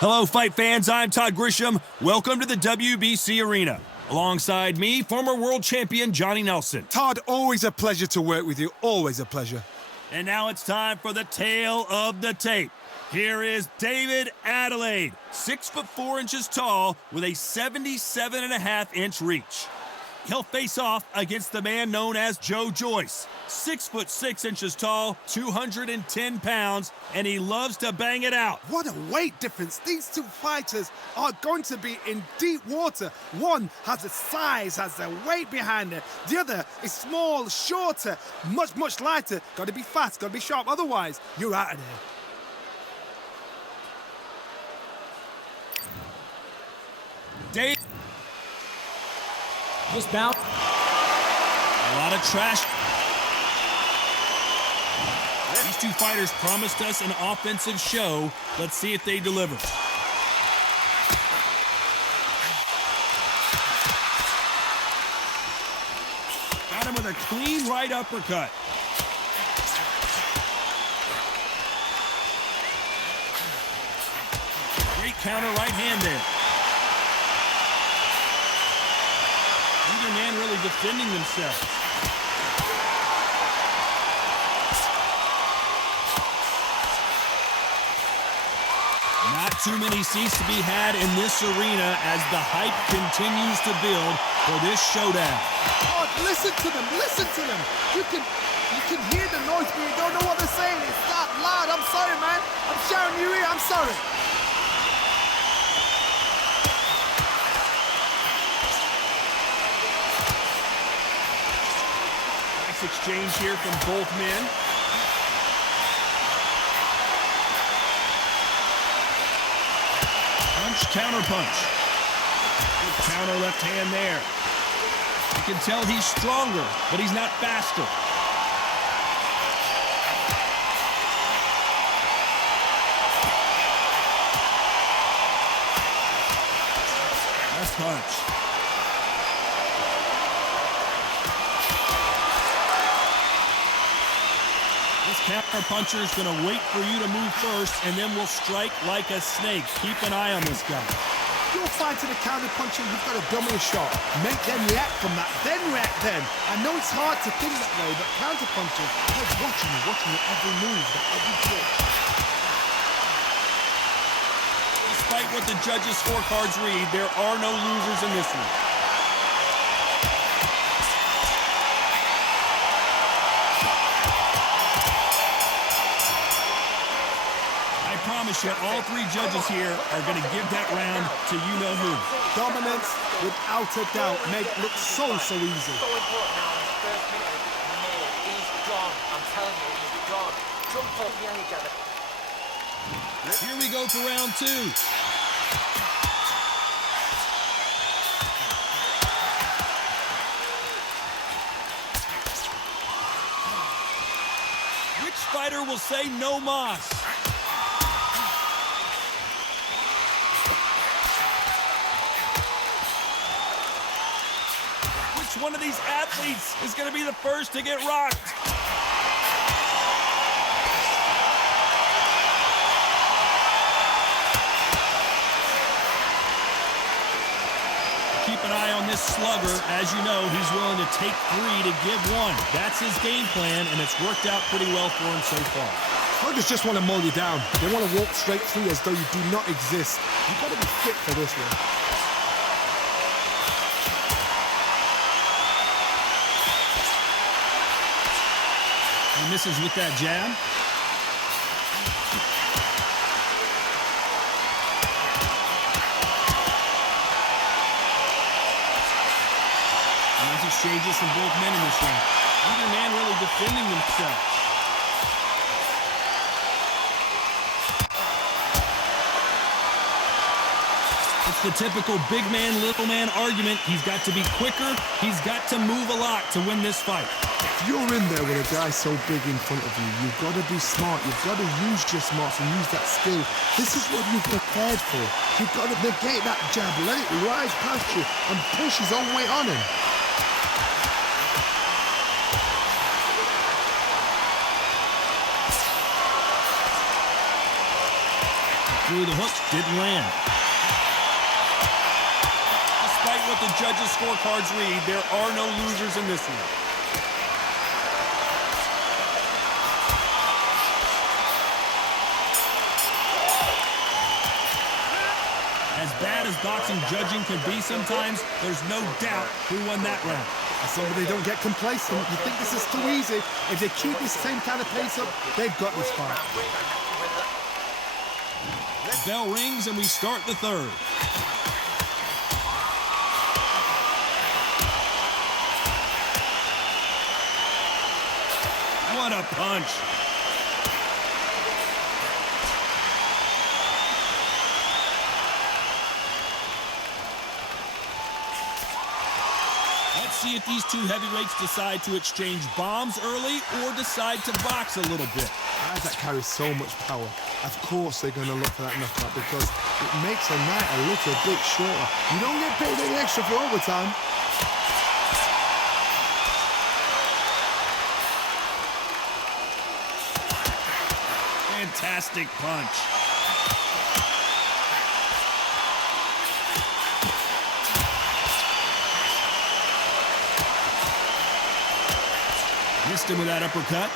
Hello, fight fans. I'm Todd Grisham. Welcome to the WBC Arena. Alongside me, former world champion Johnny Nelson. Todd, always a pleasure to work with you. Always a pleasure. And now it's time for the tale of the tape. Here is David Adeleye, 6'4" tall with a 77.5-inch reach. He'll face off against the man known as Joyce, 6'6" tall, 210 pounds, and he loves to bang it out. What a weight difference. These two fighters are going to be in deep water. One has the size, has the weight behind it. The other is small, shorter, much lighter. Got to be fast, got to be sharp. Otherwise, you're out of there. Dave. Just bounce. A lot of trash. These two fighters promised us an offensive show. Let's see if they deliver. Got him with a clean right uppercut. Great counter right hand there. Neither man really defending themselves. Not too many seats to be had in this arena as the hype continues to build for this showdown. Oh, listen to them, listen to them. You can hear the noise, but you don't know what they're saying. It's that loud. I'm sorry, man. I'm shouting you here. I'm sorry. Exchange here from both men. Punch, counter punch. Good counter left hand there. You can tell he's stronger, but he's not faster. Left punch. Counter puncher is going to wait for you to move first, and then will strike like a snake. Keep an eye on this guy. You're fighting a counter puncher, you've got to double a shot. Make them react from that, then react then. I know it's hard to think that way, but counter punchers, they're watching your every move, every twitch. Despite what the judges' scorecards read, there are no losers in this one. I promise you, all three judges here are going to give that round to you-know-who. Dominance, without a doubt, make it look so easy. So important now in the first minute of it. He's gone. I'm telling you, he's gone. Jump up the edge at it. Here we go for round two. Which fighter will say no mas? Which one of these athletes is going to be the first to get rocked? Keep an eye on this slugger. As you know, he's willing to take three to give one. That's his game plan, and it's worked out pretty well for him so far. Sluggers just want to mow you down. They want to walk straight through as though you do not exist. You've got to be fit for this one. And misses with that jab. Nice exchanges from both men in this round. Neither man really defending themselves. It's the typical big man, little man argument. He's got to be quicker. He's got to move a lot to win this fight. If you're in there with a guy so big in front of you, you've got to be smart. You've got to use your smarts and use that skill. This is what you've prepared for. You've got to negate that jab, let it rise past you, and push his own weight on him. Through the hook, didn't land. Despite what the judges' scorecards read, there are no losers in this one. As bad as boxing judging can be sometimes, there's no doubt who won that round. As long as they don't get complacent, you think this is too easy. If they keep this same kind of pace up, they've got this fight. The bell rings and we start the third. What a punch. Let's see if these two heavyweights decide to exchange bombs early or decide to box a little bit. Guys that carry so much power, of course they're going to look for that knockout because it makes a night a little bit shorter. You don't get paid any extra for overtime. Fantastic punch. Missed him with that uppercut.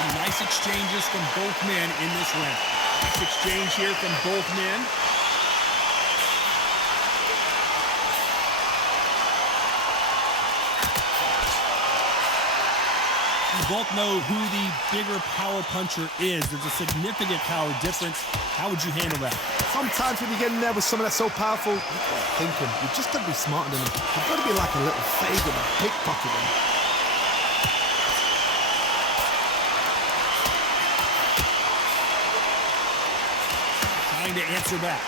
Some nice exchanges from both men in this round. Nice exchange here from both men. You both know who the bigger power puncher is. There's a significant power difference. How would you handle that? Sometimes when you get in there with someone that's so powerful, thinking, you've just got to be smarter than them. You've got to be like a little favour to pickpocket them. Trying to answer back.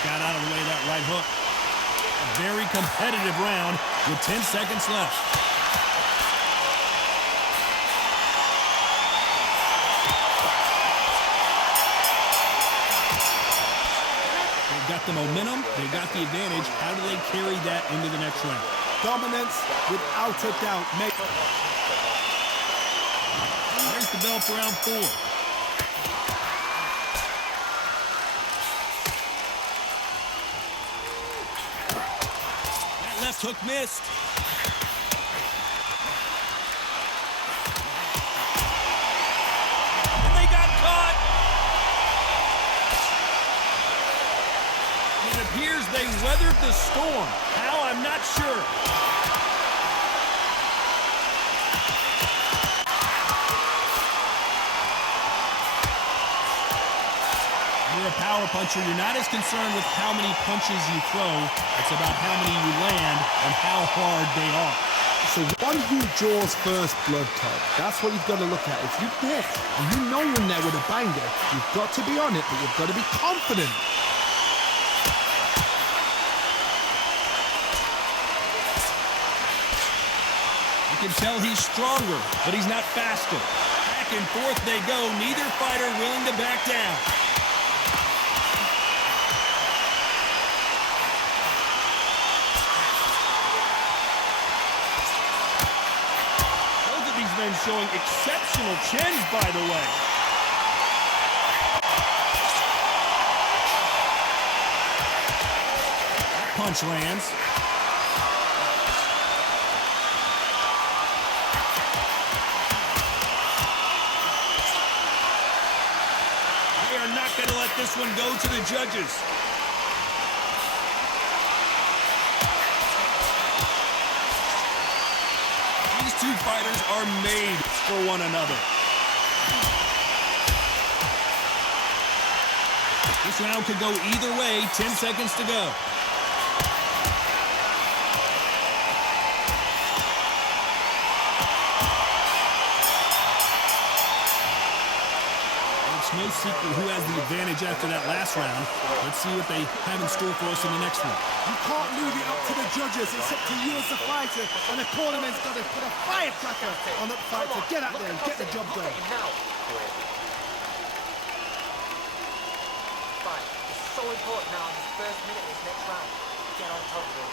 Got out of the way of that right hook. A very competitive round with 10 seconds left. They've got the momentum, they've got the advantage. How do they carry that into the next round? Dominance, without a doubt. There's the bell for round 4. That left hook missed. And they got caught. It appears they weathered the storm. How? I'm not sure. You're a power puncher. You're not as concerned with how many punches you throw. It's about how many you land and how hard they are. So one who draws first blood, Todd, that's what you've got to look at. If you hit and you know you're in there with a banger, you've got to be on it, but you've got to be confident. You can tell he's stronger, but he's not faster. Back and forth they go. Neither fighter willing to back down. Both of these men showing exceptional chins, by the way. That punch lands. Not going to let this one go to the judges. These two fighters are made for one another. This round could go either way. 10 seconds to go. No secret who has the advantage after that last round. Let's see what they have in store for us in the next one. You can't leave it up to the judges. It's up to you as the fighter, and the cornerman's got to put a firecracker on that fight to get out there and get the job done. so important now in this first minute of this next round. Get on top of it.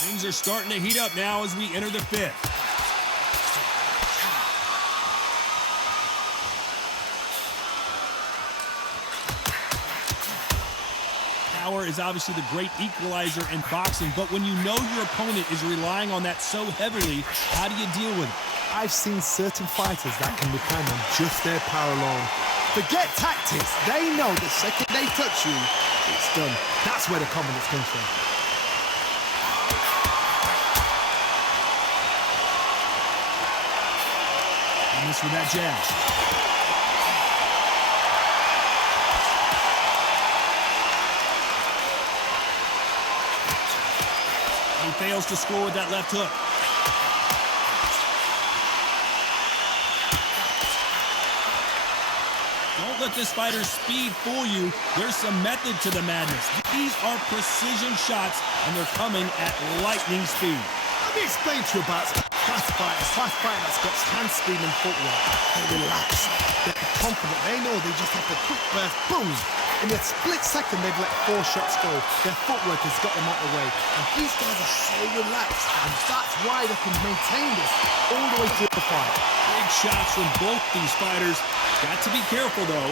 Things are starting to heat up now as we enter the fifth. Power is obviously the great equalizer in boxing, but when you know your opponent is relying on that so heavily, how do you deal with it? I've seen certain fighters that can depend on just their power alone. Forget tactics. They know the second they touch you, it's done. That's where the confidence comes from. And this with that jab. He fails to score with that left hook. Don't let this fighter's speed fool you. There's some method to the madness. These are precision shots, and they're coming at lightning speed. Let me explain to you about fast fighters. Fast fighters that's got hand speed and footwork. They relax. They're confident. They know they just have to quick burst. Boom! In a split second, they've let 4 shots go. Their footwork has got them out of the way. And these guys are so relaxed. And that's why they can maintain this all the way through the fight. Big shots from both these fighters. Got to be careful, though.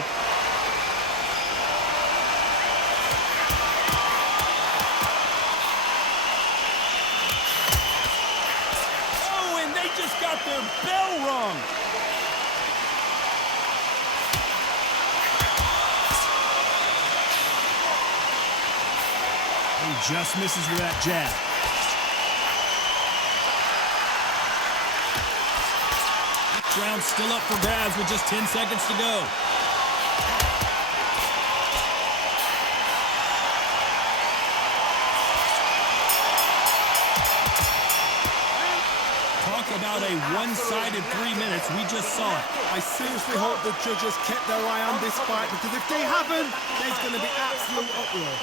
Oh, and they just got their bell rung. He just misses with that jab. This round's still up for grabs with just 10 seconds to go. Talk about a one-sided 3 minutes. We just saw it. I seriously hope the judges kept their eye on this fight, because if they haven't, there's going to be absolute uproar.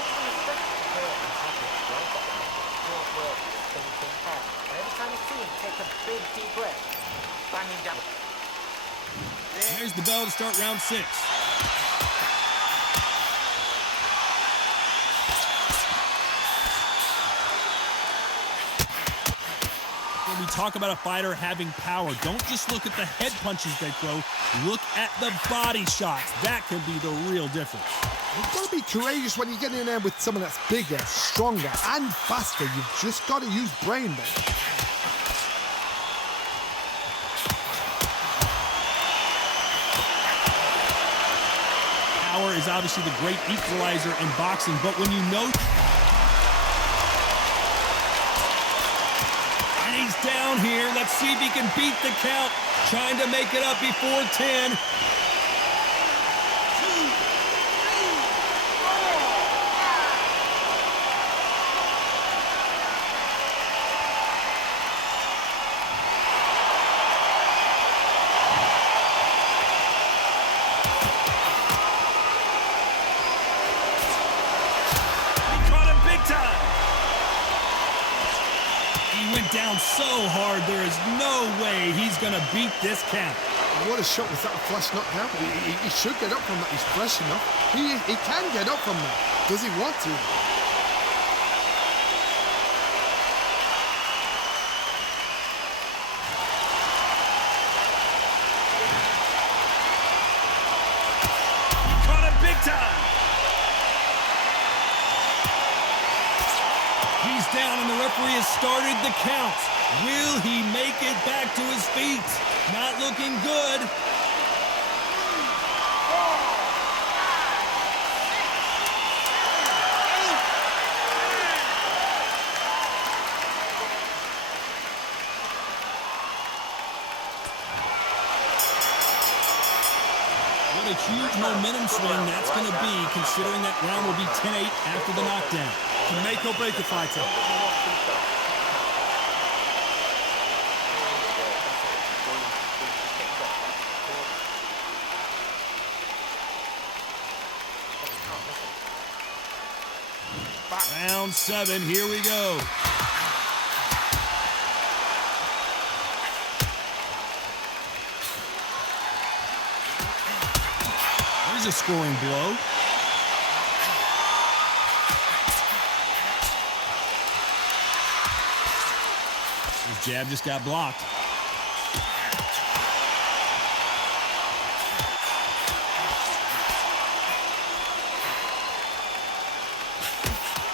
Every time you see him, take a big deep breath. Bang him down. There's the bell to start round 6. When we talk about a fighter having power, don't just look at the head punches they throw. Look at the body shots. That can be the real difference. You've got to be courageous when you get in there with someone that's bigger, stronger, and faster. You've just got to use brain there. Power is obviously the great equalizer in boxing, but when you know... And he's down here. Let's see if he can beat the count. Trying to make it up before 10. Down so hard, there is no way he's going to beat this count. What a shot. Was that a flash knockdown? He should get up from that. He's fresh enough. He can get up from that. Does he want to? He caught him big time. He's down and the referee has started the count. Will he make it back to his feet? Not looking good. What a huge momentum swing that's going to be, considering that round will be 10-8 after the knockdown. To make or break a fighter. Round 7, here we go. There's a scoring blow. His jab just got blocked.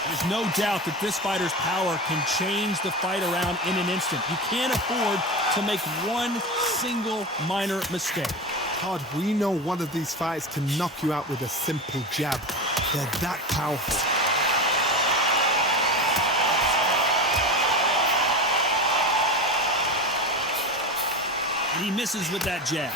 There's no doubt that this fighter's power can change the fight around in an instant. You can't afford to make one single minor mistake. Todd, we know one of these fights can knock you out with a simple jab. They're that powerful. And he misses with that jab.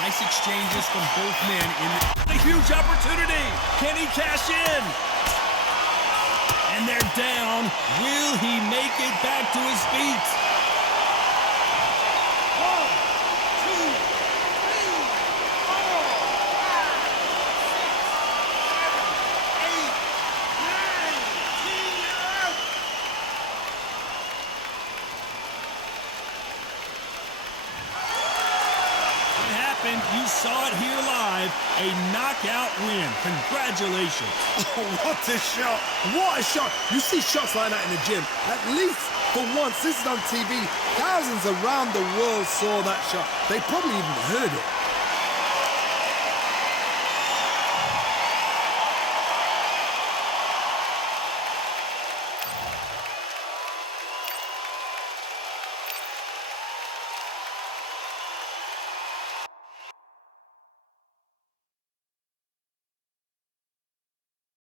Nice exchanges from both men in a huge opportunity. Can he cash in? And they're down. Will he make it back to his feet? 1, 2, 3, 4, 5, 6, 7, 8, 9, 10, 11. You saw it here live, a knockout win. Congratulations. Oh, what a shot! What a shot! You see shots like that in the gym. At least for once, this is on TV. Thousands around the world saw that shot. They probably even heard it.